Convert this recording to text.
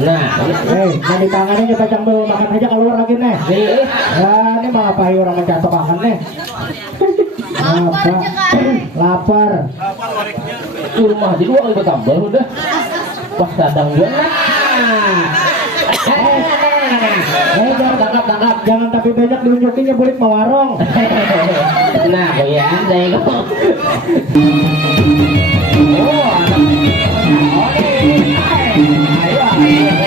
Nah di tangannya kita sambil makan aja keluar lagi nih. Nah ini malah apa orang mencatok makan nih. Lapar. Rumah di luar itu tambah udah. Wah dadang juga. Jangan tangkap, jangan tapi banyak diunjukinnya bulik mau warung. Nah goyang saya kok. Oh, ayo.